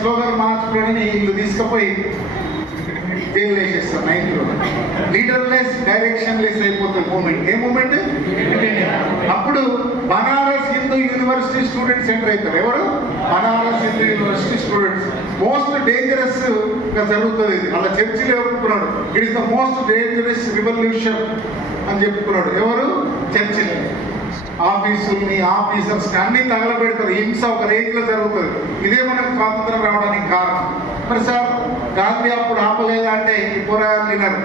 Slogan మార్చుకోవడానికి వీళ్ళు తీసుకుపోయి జైలు వేసేస్తారు 90లో. లీడర్లెస్ డైరెక్షన్లెస్ అయిపోతుంది మూమెంట్. ఏ మూమెంట్? అప్పుడు Banaras Hindu university student centre అవుతారు. ఎవరు? Banaras Hindu university students. Most dangerous గా జరుగుతుంది ఇది. అలా చర్చిలో చెప్పుకున్నాడు, it is the most dangerous revolution అని చెప్పుకున్నాడు. ఎవరు? చర్చిలో. ఆఫీసుల్ని, ఆఫీసర్స్ అన్ని తగలబెడతారు. హింస ఒక రేంజ్ లో జరుగుతుంది. ఇదే మనకు స్వాతంత్రం రావడానికి కారణం. మరి సార్ గాంధీ అప్పుడు ఆపలేదా అంటే ఈ పురాణాలు వినరు.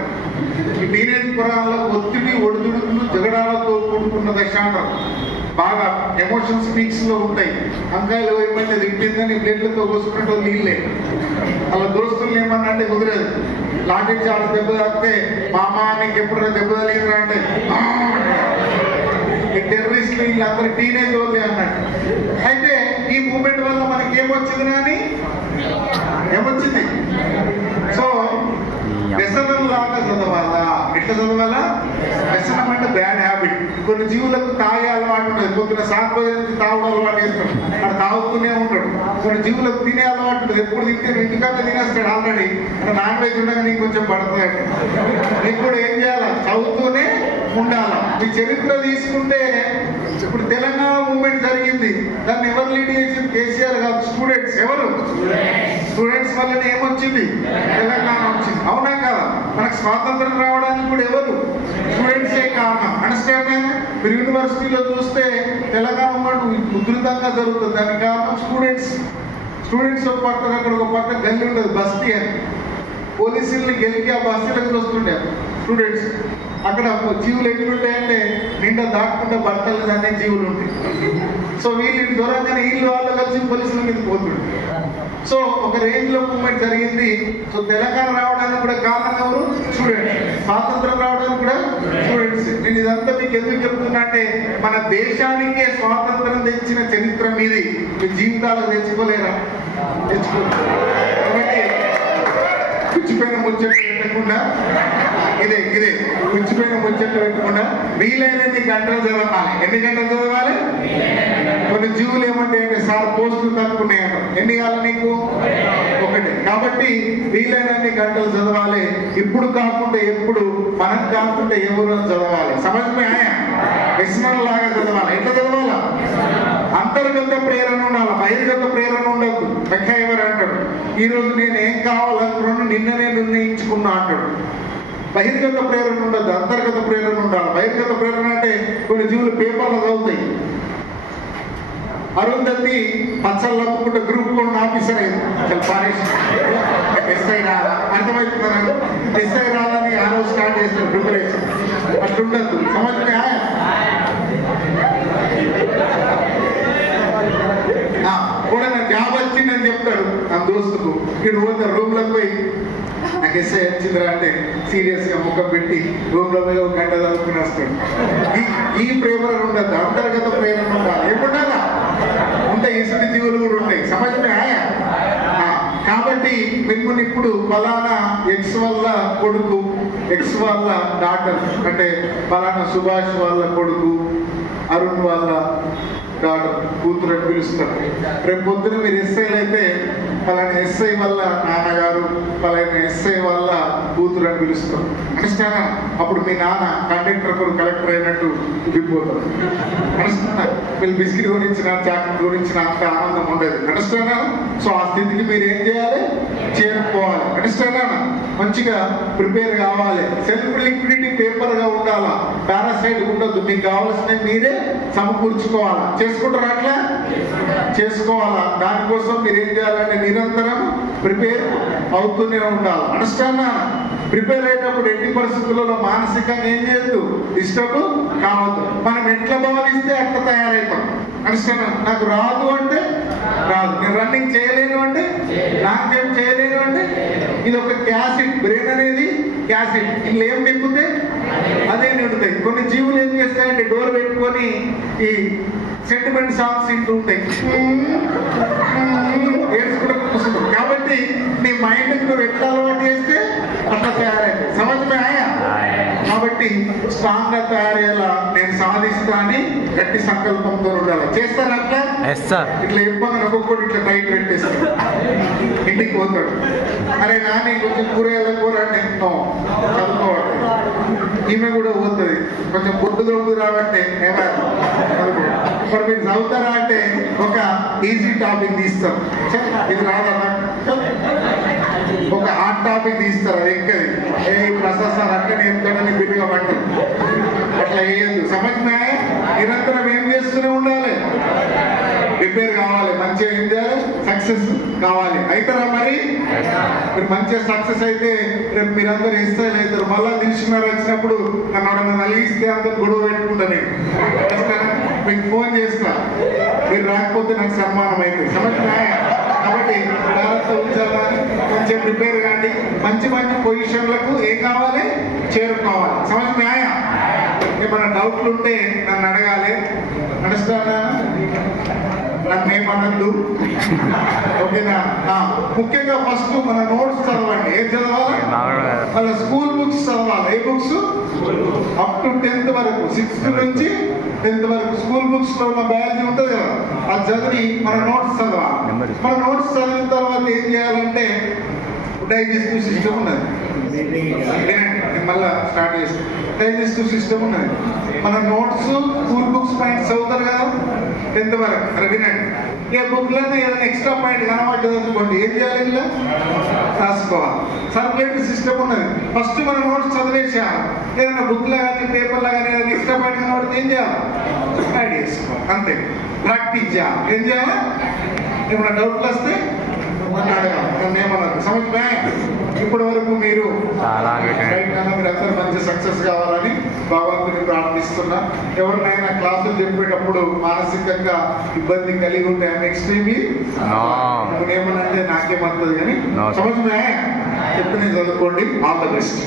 ఈ టీనేజ్ పురాణాలకు ఒత్తిడి, ఒడిదుడుకులు, జగడాలతో కూడుకున్న దశాంతరం. బాగా ఎమోషన్ స్పీక్స్ లో ఉంటాయి. అంకాయలు ఏమైతే తిట్టిందని బ్లేడ్లతో కోసుకున్నట్టు నీళ్ళే. అలా దోస్తులు ఏమన్నా అంటే కుదిరేది. లాంటి చాలా దెబ్బ తాకితే మామా నీకు ఎప్పుడైనా దెబ్బ తగిలిరా అంటే టెర్రరిస్టులు వీళ్ళందరూ టీనేజ్ వాళ్ళే అన్నట్టు. అయితే ఈ మూమెంట్ వల్ల మనకి ఏమొచ్చింది? కానీ ఏమొచ్చింది? సో వ్యసనం లాగా చదవాలా. ఎట్లా చదవాలా? వ్యసనం అంటే బ్యాడ్ హ్యాబిట్. కొన్ని జీవులకు తాగే అలవాటు ఉంటుంది. పొద్దున సాంప్రదాయానికి తాగుడు అలవాటు చేస్తాడు, అక్కడ తాగుతూనే ఉంటాడు. కొన్ని జీవులకు తినే అలవాటు ఉంటుంది. ఎప్పుడు తింటే ఇంటికన్నా తినేస్తాడు ఆల్రెడీ. నాన్ వెజ్ ఉండగా నీకు కొంచెం పడుతుంది. నీకు కూడా ఏం చేయాలా? చదువుతూనే ఉండాలా. మీ చరిత్ర తీసుకుంటే ఇప్పుడు తెలంగాణ మూవ్మెంట్ జరిగింది. దాన్ని ఎవరు లీడ్ చేసింది? కేసీఆర్ కాదు, స్టూడెంట్స్. ఎవరు? స్టూడెంట్స్ వల్లనే ఏమొచ్చింది? తెలంగాణ వచ్చింది. అవునా కదా? మనకు స్వాతంత్రం రావడానికి కూడా ఎవరు? స్టూడెంట్సే కారణం. అండర్స్టాండ్? మీరు యూనివర్సిటీలో చూస్తే తెలంగాణ మూవ్మెంట్ ఉధృతంగా జరుగుతుంది. దానికి కారణం స్టూడెంట్స్. స్టూడెంట్స్ ఒక పక్కన, అక్కడ ఒక పక్కన గల్లి ఉండదు, బస్తీ అని. పోలీసుల్ని గెలికి ఆ బస్తీలకు వస్తుండే స్టూడెంట్స్. అక్కడ జీవులు ఎట్లుంటాయంటే నిండా దాటుకుంటే బట్టలు అనే జీవులు ఉంటాయి. సో వీళ్ళు దూరంగానే వీళ్ళు వాళ్ళు కలిసి పోలీసుల మీద పోతుండే. సో ఒక రేంజ్ లో మూవ్మెంట్ జరిగింది. సో తెలంగాణ రావడానికి కూడా కారణం ఎవరు? స్టూడెంట్స్. స్వాతంత్రం రావడానికి కూడా స్టూడెంట్స్. నేను ఇదంతా మీకు ఎందుకు చెప్తున్నా అంటే మన దేశానికే స్వాతంత్రం తెచ్చిన చరిత్ర మీది మీ జీవితాలకు తెచ్చుకోలేరా? తెచ్చుకోలేదు. కాబట్టి పుచ్చిపోయిన ముచ్చట్లు పెట్టకుండా ఇదే పుచ్చిపోయిన ముచ్చట్లు పెట్టకుండా వీలైనన్ని గంటలు చదవాలి. ఎన్ని గంటలు చదవాలి? కొన్ని జీవులు ఏమంటే సార్ పోస్టులు తక్కున్నాయట. ఎన్ని కావాలి నీకు? ఒకటి. కాబట్టి వీలైనన్ని గంటలు చదవాలి. ఇప్పుడు కాకుండా ఎప్పుడు, మనం కాకుండా ఎవరు అని చదవాలి. సమస్య ఆయా వ్యసనం లాగా చదవాలి. ఎట్లా చదవాలా? అంతర్గత ప్రేరణ ఉండాలి, బహిర్గత ప్రేరణ ఉండదు. ఎవరు అంటాడు ఈరోజు నేను ఏం కావాలనుకున్నాను నిన్ననే నిర్ణయించుకున్నా అంటాడు. బహిర్గత ప్రేరణ ఉండదు, అంతర్గత ప్రేరణ ఉండాలి. బహిర్గత ప్రేరణ అంటే కొన్ని జీవులు పేపర్లు చదువుతాయి. అరుంధతి పచ్చళ్ళు అమ్ముకుంటే గ్రూప్ కూడా ఆఫీసర్ అయింది. ఎస్ఐ రాదా? అర్థమవుతుందని ఎస్ఐ రాదని ఆ రోజు స్టార్ట్ చేస్తారు ప్రిపరేషన్. అట్లుండద్దు. సమస్య కూడా నాకు జాబ్ వచ్చిందని చెప్తాడు నా దోస్తుకు. ఇక్కడ పోతే రూమ్లకు పోయి నాకు ఎస్ఐ వచ్చిందిరా అంటే సీరియస్ గా ముఖం పెట్టి రూమ్ లో ఒక గంట చదువుకుని వస్తాడు. ఈ ప్రేరణ ఉండదు, అంతర్గత ప్రేరణ ఉండాలి. ఏముండాలా? ఉంటాయి, ఇసుడి జీవులు కూడా ఉంటాయి. సమస్య ఆయా. కాబట్టి మిమ్మల్ని ఇప్పుడు ఫలానా ఎక్స్ వల్ల కొడుకు, ఎక్స్ వాళ్ళ డాటర్ అంటే ఫలానా సుభాష్ వాళ్ళ కొడుకు, అరుణ్ వాళ్ళ డాటర్ కూతురు అని పిలుస్తారు. రేపు పొద్దున మీరు ఎస్ఐలు అయితే పలానా ఎస్ఐ వల్ల నాన్నగారు, పలానా ఎస్ఐ వల్ల కూతురు అని పిలుస్తారు. అనిస్తానా? అప్పుడు మీ నాన్న కండక్టర్ కూడా కలెక్టర్ అయినట్టు దిగిపోతారు. అనిస్తున్నా? వీళ్ళు బిస్కెట్ గురించిన, చాక్లెట్ గురించిన అంత ఆనందం ఉండదు. అనిస్తానా? సో ఆ స్థితికి మీరు ఏం చేయాలి? చేరుకోవాలి. అనిస్తానా? మంచిగా ప్రిపేర్ కావాలి. సెల్ఫ్ లిక్విడిటీ పేపర్ గా ఉండాలా. పారాసైట్ ఉండద్దు. మీకు కావాల్సినవి మీరే సమకూర్చుకోవాలా. చేసుకుంటారా? అట్లా చేసుకోవాలా. దానికోసం మీరు ఏం చేయాలంటే నిరంతరం ప్రిపేర్ అవుతూనే ఉండాలి. అండర్స్టాండా? ప్రిపేర్ అయ్యేటప్పుడు ఎట్టి పరిస్థితులలో మానసికంగా ఏం చేయొద్దు, డిస్టర్బ్ కావద్దు. మనం ఎట్లా భావిస్తే అట్లా తయారైతాం. అండర్స్టాండా? నాకు రాదు అంటే రాదు, నేను రన్నింగ్ చేయలేను అంటే, నాకేం చేయలేను అంటే, ఇది ఒక క్యాసిడ్. బ్రెయిన్ అనేది క్యాసిడ్. ఇల్లు ఏం నింపుతే అదే నిండుతాయి. కొన్ని జీవులు ఏం చేస్తాయంటే డోర్ పెట్టుకొని ఈ సెంటిమెంట్ సాంగ్స్ ఇంటూ ఉంటాయి, ఏడ్చుకుంటూ కూర్చుంటాం. కాబట్టి నీ మైండ్ నువ్వు ఎట్లా అలవాటు చేస్తే అట్లా తయారైంది. సమస్య ఆయా. కాబట్టి స్ట్రాంగ్ గా తయారయ్యేలా నేను సాధిస్తా అని గట్టి సంకల్పంతో ఉండాలి. చేస్తారా అట్లా? ఇట్లా ఇబ్బంది ఒక్కొక్కటి ఇట్లా టైట్ పెట్టేస్తారు. ఇంటికి పోతాడు. అరే నాని కొంచెం కూరగాయల కూర అంటే చదువుకోవాలి. ఈమె కూడా పోతుంది, కొంచెం పొద్దు దొరుకు రావంటే ఇప్పుడు మీరు చదువుతారా అంటే ఒక ఈజీ టాపిక్ తీస్తాం, ఇది రాదన్నా ఒక హాట్ టాపిక్ తీస్తారు, అది ఎక్కది ప్రసాద్ సార్ అక్కడ నేర్చుకోవడానికి బిడ్డగా పట్టదు. అట్లా వేయద్దు. సమజ్ఞా నిరంతరం ఏం చేస్తూనే ఉండాలి, ప్రిపేర్ కావాలి, మంచిగా ఏం చేయాలి, సక్సెస్ కావాలి. అవుతారా మరి? మీరు మంచిగా సక్సెస్ అయితే రేపు మీరందరూ ఇస్తారు అవుతారు. మళ్ళా నిలిచినారు వచ్చినప్పుడు నన్ను నలిగిస్తే అందరూ గొడవ పెట్టుకుంటా నేను మీకు ఫోన్ చేస్తా, మీరు రాకపోతే నాకు సన్మానం అవుతుంది. సమజ్ఞా కాబట్టి జాగ్రత్త ఉంచాలని కొంచెం ప్రిపేర్ కాండి. మంచి మంచి పొజిషన్లకు ఏం కావాలి, చేరుకోవాలి. సమజ్ఞా ఏమైనా డౌట్లు ఉంటే నన్ను అడగాలి, నడుస్తానా? నన్ను ఏమనద్దు, ఓకేనా? ముఖ్యంగా ఫస్ట్ మన నోట్స్ చదవండి. ఏం చదవాలి? మళ్ళీ స్కూల్ బుక్స్ చదవాలి. ఏ బుక్స్? అప్ టు 10th వరకు, 6th నుంచి 10th వరకు స్కూల్ బుక్స్ లో ఉన్న బయాలజీ ఉంటుంది కదా, అది చదివి మన నోట్స్ చదవాలి. మన నోట్స్ చదివిన తర్వాత ఏం చేయాలంటే డైజెస్టివ్ సిస్టమ్ ఉన్నది. వినండి, మళ్ళీ స్టార్ట్ చేస్తాం. డైజెస్టివ్ సిస్టమ్ ఉన్నది. మన నోట్స్ స్కూల్ బుక్స్ పాయింట్స్ చదువుతారు కదా 10th వరకు. అరే వినండి, ఏ బుక్లోనే ఏదైనా ఎక్స్ట్రా పాయింట్ కనబడ్డది అనుకోండి, ఏం చేయాలి? ఇలా రాసుకోవాలి. సర్క్యులేటరీ సిస్టమ్ ఉన్నది. ఫస్ట్ మన నోట్స్ చదివేసాము, ఏదైనా బుక్లో కానీ పేపర్లో కానీ ఏదైనా ఎక్స్ట్రా పాయింట్ కనబడితే ఏం చేయాలి? యాడ్ చేసుకోవాలి. అంతే, ప్రాక్టీస్ చేయాలి. ఏం చేయాలి? ఏమైనా డౌట్లు వస్తే ఏమన్నారు? సమజ్ఞా ఇప్పటి వరకు మీరు మీరందరూ మంచి సక్సెస్ కావాలని భగవంతుని ప్రార్థిస్తున్నా. ఎవరినైనా క్లాసులు చెప్పేటప్పుడు మానసికంగా ఇబ్బంది కలిగి ఉంటే ఎక్స్ట్రీమ్లీ ఏమనంటే నాకేమవుతుంది కానీ సమజ్ఞా చెప్తే చదువుకోండి. All the best.